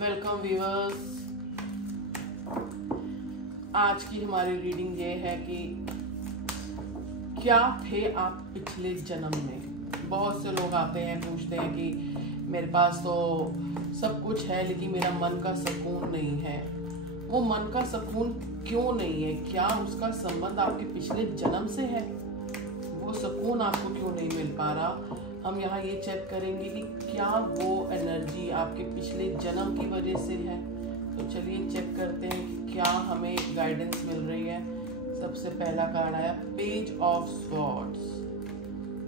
Welcome viewers. आज की हमारी रीडिंग ये है कि क्या थे आप पिछले जन्म में। बहुत से लोग आते हैं, पूछते हैं कि मेरे पास तो सब कुछ है लेकिन मेरा मन का सुकून नहीं है। वो मन का सुकून क्यों नहीं है? क्या उसका संबंध आपके पिछले जन्म से है? वो सुकून आपको क्यों नहीं मिल पा रहा? हम यहाँ ये चेक करेंगे कि क्या वो एनर्जी आपके पिछले जन्म की वजह से है। तो चलिए चेक करते हैं कि क्या हमें गाइडेंस मिल रही है। सबसे पहला कार्ड आया पेज ऑफ स्वॉर्ड्स,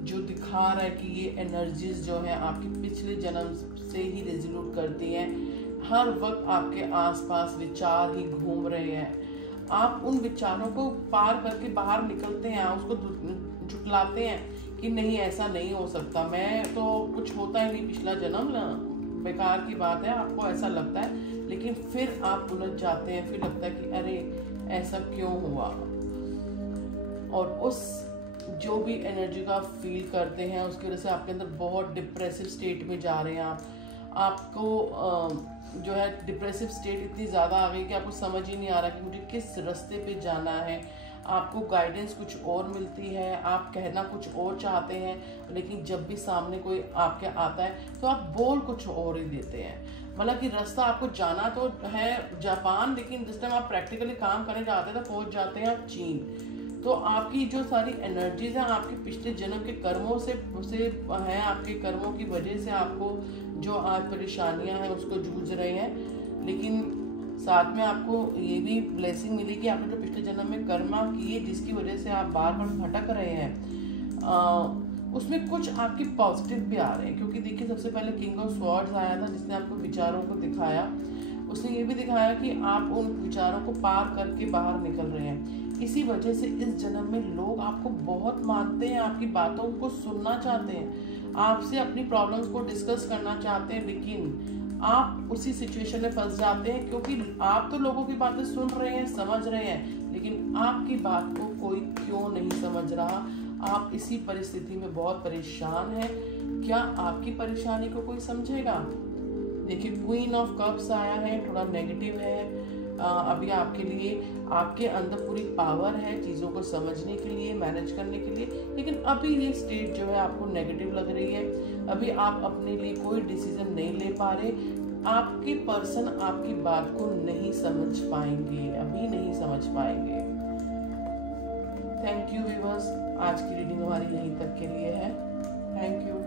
जो दिखा रहा है कि ये एनर्जीज जो है आपके पिछले जन्म से ही रिजोल्यूट करती हैं। हर वक्त आपके आसपास विचार ही घूम रहे हैं। आप उन विचारों को पार करके बाहर निकलते हैं, उसको जुटलाते हैं कि नहीं ऐसा नहीं हो सकता, मैं तो कुछ होता ही नहीं, पिछला जन्म ना बेकार की बात है। आपको ऐसा लगता है लेकिन फिर आप उलझ जाते हैं, फिर लगता है कि अरे ऐसा क्यों हुआ। और उस जो भी एनर्जी का फील करते हैं उसकी वजह से आपके अंदर बहुत डिप्रेसिव स्टेट में जा रहे हैं। आपको जो है डिप्रेसिव स्टेट इतनी ज़्यादा आ गई कि आपको समझ ही नहीं आ रहा कि मुझे किस रास्ते पे जाना है। आपको गाइडेंस कुछ और मिलती है, आप कहना कुछ और चाहते हैं, लेकिन जब भी सामने कोई आपके आता है तो आप बोल कुछ और ही देते हैं। मतलब कि रास्ता आपको जाना तो है जापान, लेकिन जिस टाइम आप प्रैक्टिकली काम करने जाते हैं तो पहुंच जाते हैं आप चीन। तो आपकी जो सारी एनर्जीज हैं आपके पिछले जन्म के कर्मों से हैं, आपके कर्मों की वजह से आपको जो आज परेशानियां हैं उसको जूझ रहे हैं। लेकिन साथ में आपको ये भी ब्लेसिंग मिली कि आपने जो पिछले जन्म में कर्मा किए जिसकी वजह से आप बार बार भटक रहे हैं, उसमें कुछ आपकी पॉजिटिव भी आ रहे हैं। क्योंकि देखिए सबसे पहले किंग ऑफ स्वॉर्ड्स आया था जिसने आपको विचारों को दिखाया। उसने ये भी दिखाया कि आप उन विचारों को पार करके बाहर निकल रहे हैं। इसी वजह से इस जन्म में लोग आपको बहुत मानते हैं, आपकी बातों को सुनना चाहते हैं, आपसे अपनी प्रॉब्लम्स को डिस्कस करना चाहते हैं, लेकिन आप उसी सिचुएशन में फंस जाते हैं क्योंकि आप तो लोगों की बातें सुन रहे हैं, समझ रहे हैं, लेकिन आपकी बात को कोई क्यों नहीं समझ रहा। आप इसी परिस्थिति में बहुत परेशान हैं। क्या आपकी परेशानी को कोई समझेगा? देखिए क्वीन ऑफ कप्स आया है, थोड़ा नेगेटिव है। अभी आपके लिए आपके अंदर पूरी पावर है चीज़ों को समझने के लिए, मैनेज करने के लिए, लेकिन अभी ये स्टेट जो है आपको नेगेटिव लग रही है। अभी आप अपने लिए कोई डिसीजन नहीं ले पा रहे। आपके पर्सन आपकी बात को नहीं समझ पाएंगे, अभी नहीं समझ पाएंगे। थैंक यू व्यूअर्स, आज की रीडिंग हमारी यहीं तक के लिए है। Thank you.